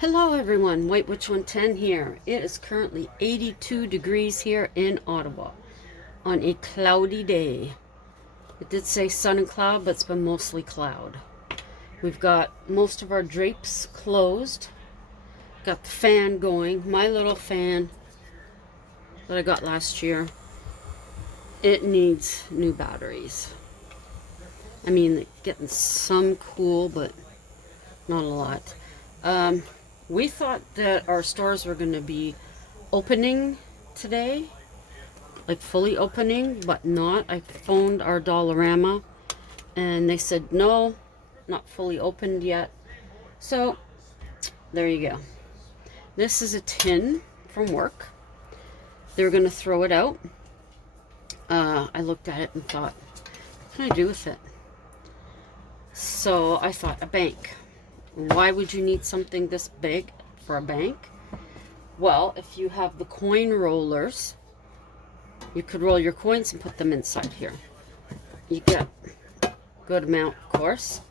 Hello everyone, White Witch 110 here. It is currently 82 degrees here in Ottawa on a cloudy day. It did say sun and cloud, but it's been mostly cloud. We've got most of our drapes closed. Got the fan going, my little fan that I got last year. It needs new batteries. I mean, getting some cool, but not a lot. We thought that our stores were going to be opening today, like fully opening, but not. I phoned our Dollarama and they said no, not fully opened yet. So there you go. This is a tin from work. They're going to throw it out. I looked at it and thought, what can I do with it? So I thought a bank. Why would you need something this big for a bank? Well, if you have the coin rollers, you could roll your coins and put them inside here. You get a good amount, of course.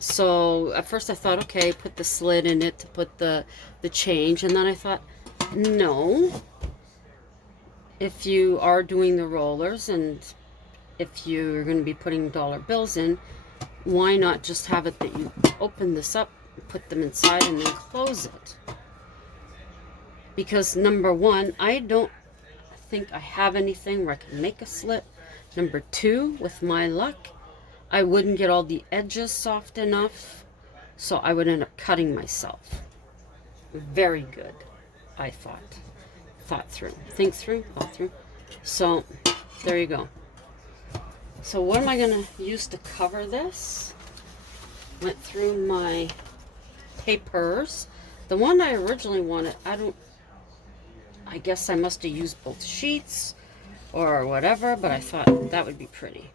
So at first I thought, okay, put the slit in it to put the change. And then I thought, no. If you are doing the rollers and if you're going to be putting dollar bills in, why not just have it that you open this up, put them inside, and then close it? Because number one, I don't think I have anything where I can make a slit. Number two, with my luck, I wouldn't get all the edges soft enough, so I would end up cutting myself. Very good, I thought. Thought through. Think through, thought through. So, there you go. So what am I going to use to cover this? Went through my papers. The one I originally wanted, I guess I must have used both sheets or whatever, but I thought that would be pretty.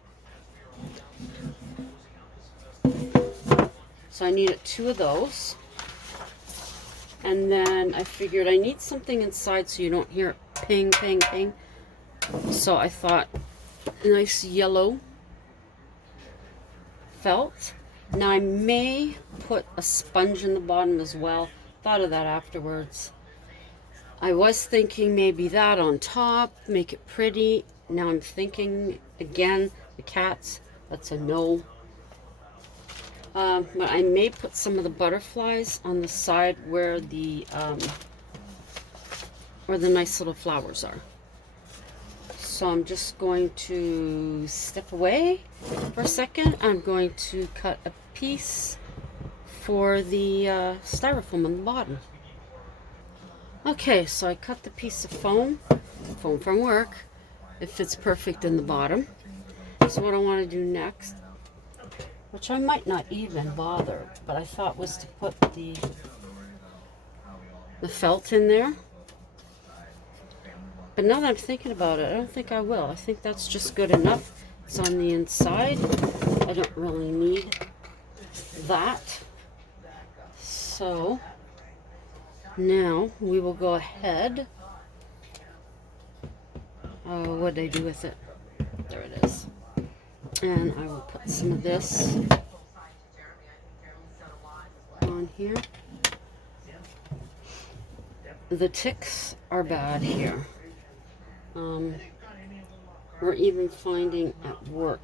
So I needed 2 of those. And then I figured I need something inside so you don't hear ping, ping, ping. So I thought a nice yellow felt. Now I may put a sponge in the bottom as well. Thought of that afterwards. I was thinking maybe that on top, make it pretty. Now I'm thinking again, the cats, that's a no. But I may put some of the butterflies on the side where the nice little flowers are. So I'm just going to step away for a second. I'm going to cut a piece for the styrofoam on the bottom. Okay, so I cut the piece of foam from work. It fits perfect in the bottom. So what I want to do next, which I might not even bother, but I thought was to put the felt in there. But now that I'm thinking about it, I don't think I will. I think that's just good enough. It's on the inside. I don't really need that. So now we will go ahead. What did I do with it? There it is. And I will put some of this on here. The ticks are bad here. We're even finding at work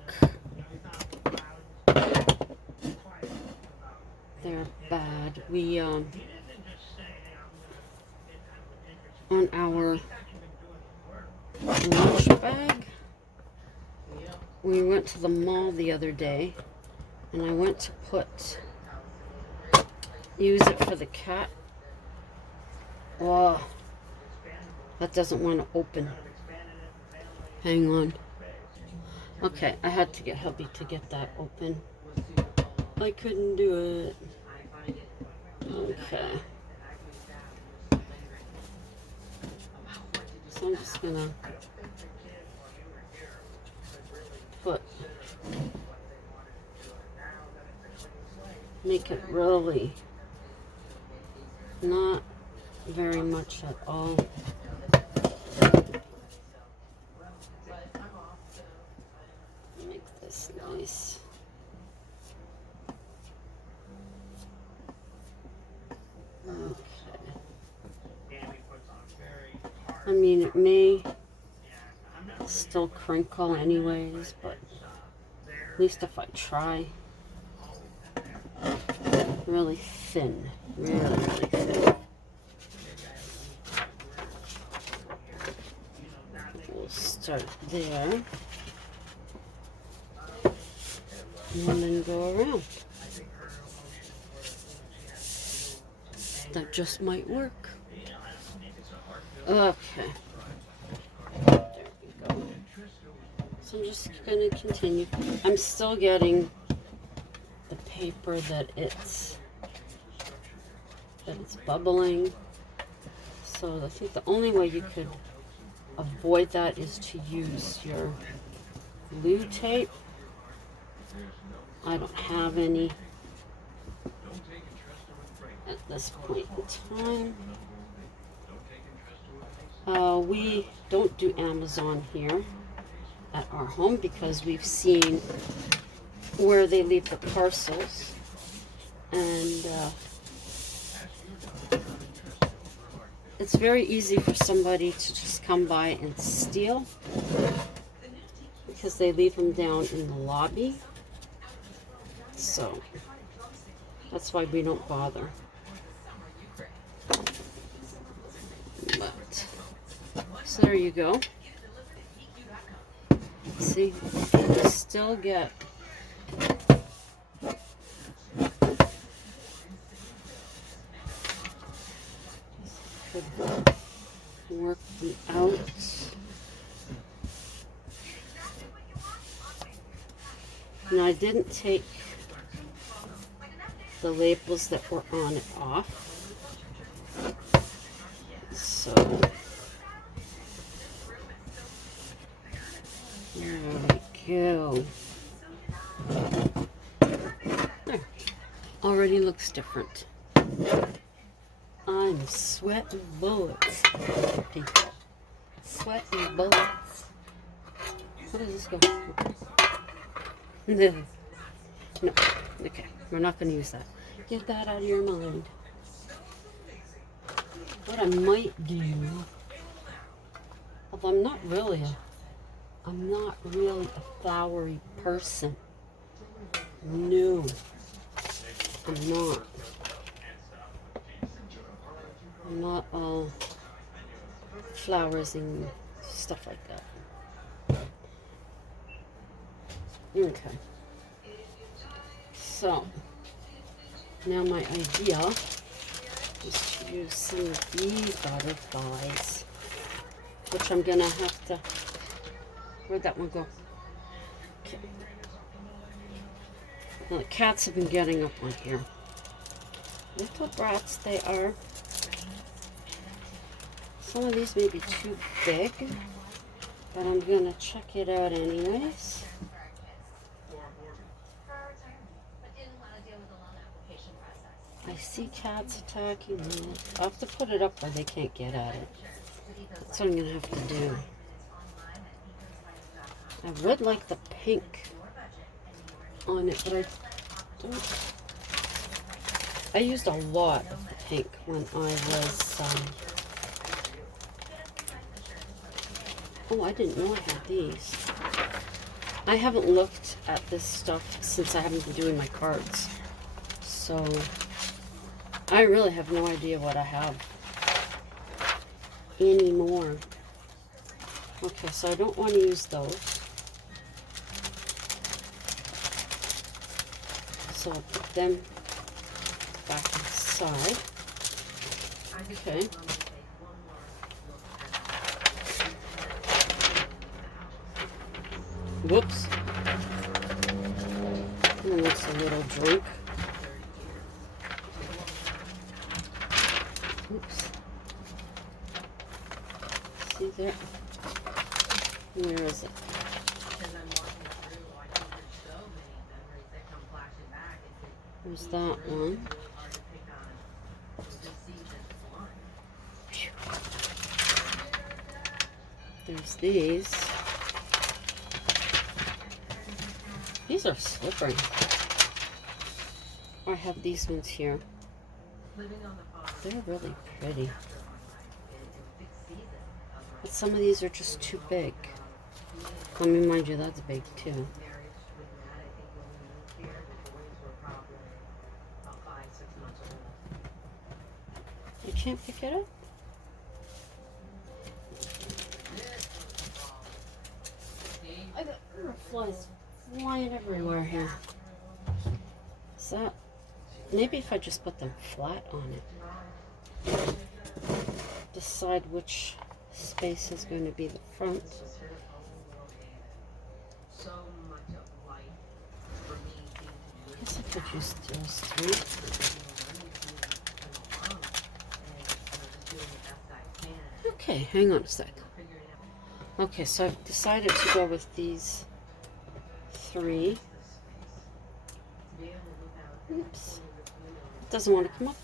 they're bad. We on our lunch bag, we went to the mall the other day and I went to use it for the cat. Oh, that doesn't want to open. Hang on. Okay, I had to get hubby to get that open. I couldn't do it. Okay. So I'm just gonna make it really not very much at all. Make this nice. I mean, it may still crinkle anyways, but at least if I try. Really thin. Really, really thin. We'll start there. And then go around. That just might work. Okay. There we go. So I'm just going to continue. I'm still getting the paper that it's bubbling. So I think the only way you could avoid that is to use your glue tape. I don't have any at this point in time. We don't do Amazon here at our home because we've seen where they leave the parcels, and it's very easy for somebody to just come by and steal because they leave them down in the lobby. So that's why we don't bother. But so there you go. See, you still get work them out. Now I didn't take the labels that were on it off, so there we go. There, already looks different. I'm sweating bullets, people. Sweating bullets. What does this go? No. Okay, we're not going to use that. Get that out of your mind. What I might do, although I'm not really a flowery person. No, I'm not. I'm not all flowers and stuff like that. Okay. So, now my idea is to use some of these butterflies, which I'm going to have to... Where'd that one go? Okay. Now, the cats have been getting up on here. Little brats they are. Some of these may be too big, but I'm going to check it out anyways. I see cats attacking me. I'll have to put it up where they can't get at it. That's what I'm going to have to do. I would like the pink on it, but I don't. I used a lot of the pink when I was... Oh, I didn't know I had these. I haven't looked at this stuff since I haven't been doing my cards. So... I really have no idea what I have anymore. Okay, so I don't want to use those. So I'll put them back inside. Okay. Whoops. That looks a little drunk. Oops. See there? Where is it? There's that one. There's these. These are slippery. I have these ones here. They're really pretty. But some of these are just too big. Let me mind you, that's big too. You can't pick it up? I got flies flying everywhere here. Is that... Maybe if I just put them flat on it. Decide which space is going to be the front. I guess I could use those three. Okay, hang on a sec. Okay, so I've decided to go with these three. Oops. It doesn't want to come up.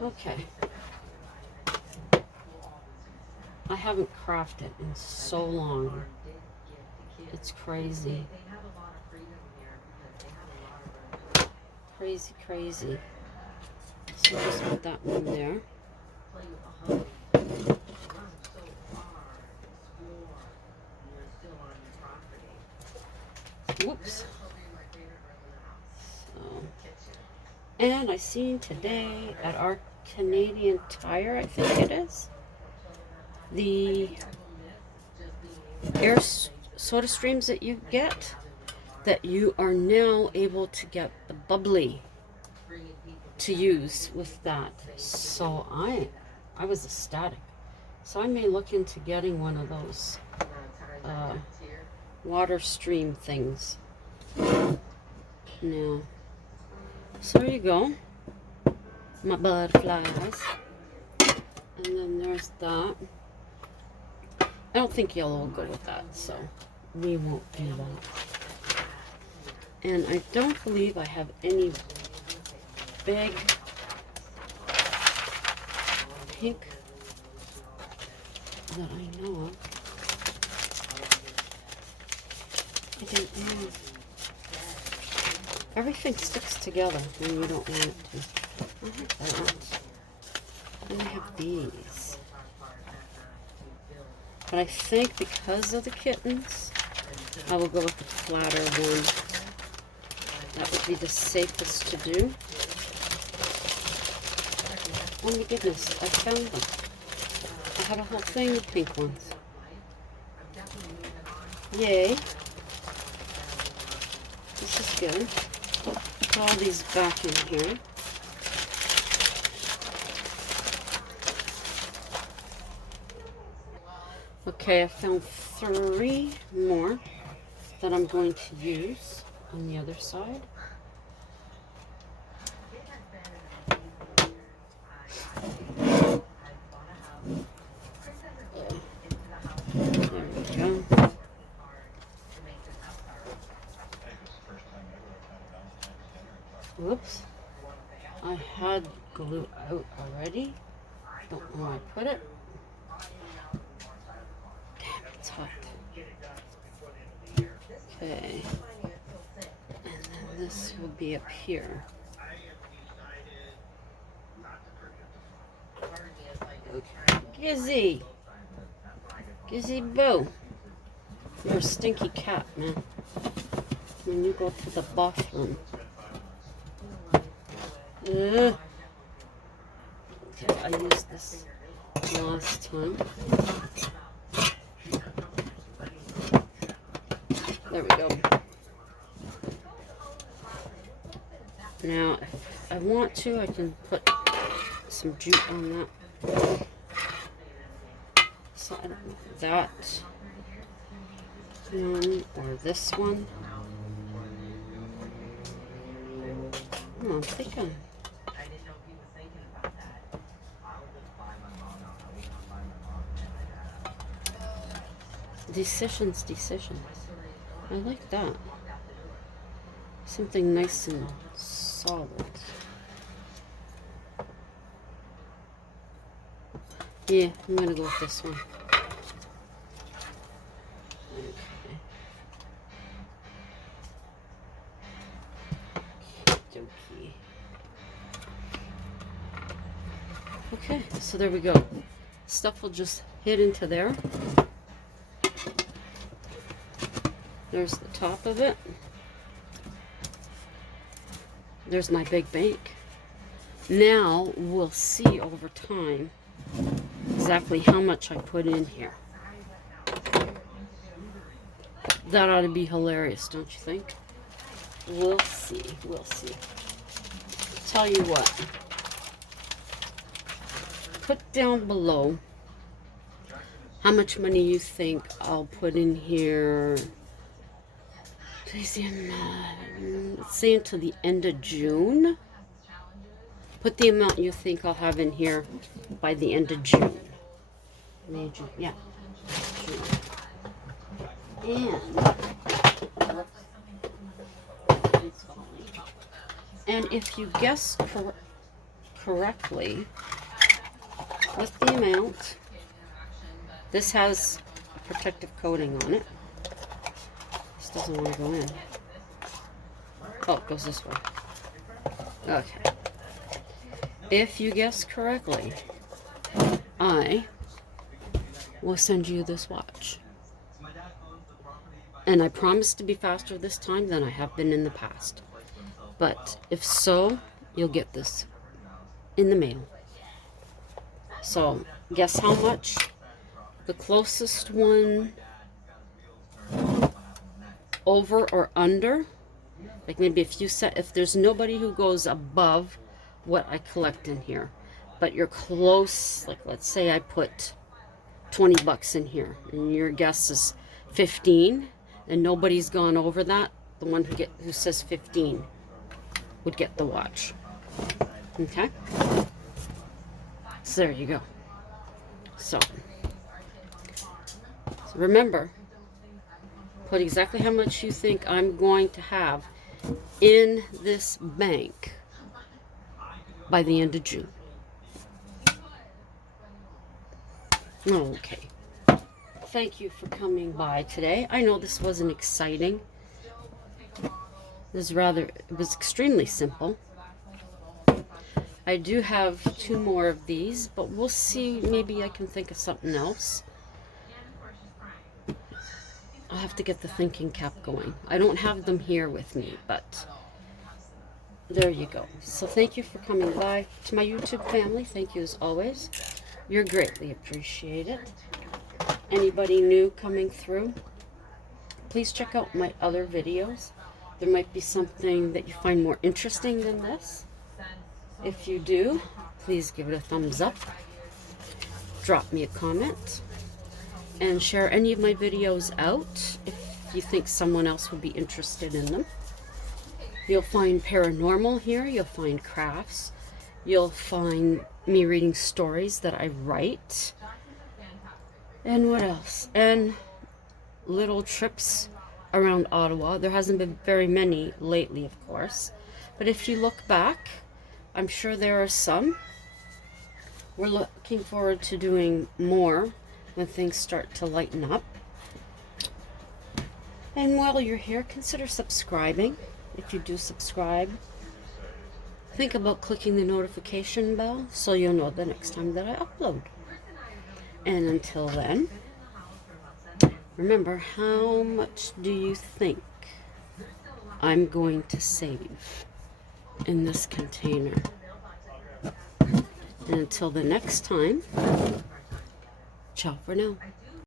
Okay. I haven't crafted in so long. It's crazy. Crazy, crazy. So just put that one there. Whoops. So, and I seen today at our Canadian Tire, I think it is, the air soda streams that you get, that you are now able to get the bubbly to use with that. So I was ecstatic. So I may look into getting one of those water stream things now. So there you go, my butterflies. And then there's that. I don't think yellow will go with that, so we won't do that. And I don't believe I have any big pink that I know of. I don't know. Everything sticks together when you don't want it to. I have that. And I have these. But I think because of the kittens, I will go with the flatter one. That would be the safest to do. Oh my goodness, I found them. I had a whole thing of pink ones. Yay. This is good. Put all these back in here. Okay, I found 3 more that I'm going to use on the other side. There we go. Whoops. I had glue out already. Don't know where I put it. Damn, it's hot. Okay. And then this will be up here. Okay. Gizzy! Gizzy Boo! You're a stinky cat, man. When you go to the bathroom. Okay, I used this last time. There we go. Now, if I want to, I can put some jute on that. So I don't know, that one or this one. Oh, I'm thinking. Decisions. I like that. Something nice and solid. Yeah, I'm gonna go with this one. Okay. Okay, so there we go. Stuff will just hit into there. There's the top of it. There's my big bank. Now we'll see over time exactly how much I put in here. That ought to be hilarious, don't you think? We'll see. We'll see. Tell you what. Put down below how much money you think I'll put in here. Let's say until the end of June. Put the amount you think I'll have in here by the end of June. May, June, yeah. June. And if you guess correctly with the amount, this has a protective coating on it. This doesn't want to go in. Oh, it goes this way. Okay. If you guess correctly, I will send you this watch. And I promise to be faster this time than I have been in the past. But if so, you'll get this in the mail. So, guess how much? The closest one over or under, like maybe if there's nobody who goes above what I collect in here, but you're close, like let's say I put 20 bucks in here and your guess is 15 and nobody's gone over that, the one who says 15 would get the watch. Okay, so there you go. So remember, put exactly how much you think I'm going to have in this bank by the end of June. Okay. Thank you for coming by today. I know this wasn't exciting. It was extremely simple. I do have 2 more of these, but we'll see. Maybe I can think of something else. I'll have to get the thinking cap going. I don't have them here with me, but there you go. So thank you for coming by. To my YouTube family, thank you as always. You're greatly appreciated. Anybody new coming through, please check out my other videos. There might be something that you find more interesting than this. If you do, please give it a thumbs up. Drop me a comment. And share any of my videos out if you think someone else would be interested in them. You'll find paranormal here. You'll find crafts. You'll find me reading stories that I write. And what else? And little trips around Ottawa. There hasn't been very many lately, of course. But if you look back, I'm sure there are some. We're looking forward to doing more when things start to lighten up. And while you're here, consider subscribing. If you do subscribe, think about clicking the notification bell so you'll know the next time that I upload. And until then, remember, how much do you think I'm going to save in this container? And until the next time, ciao for now.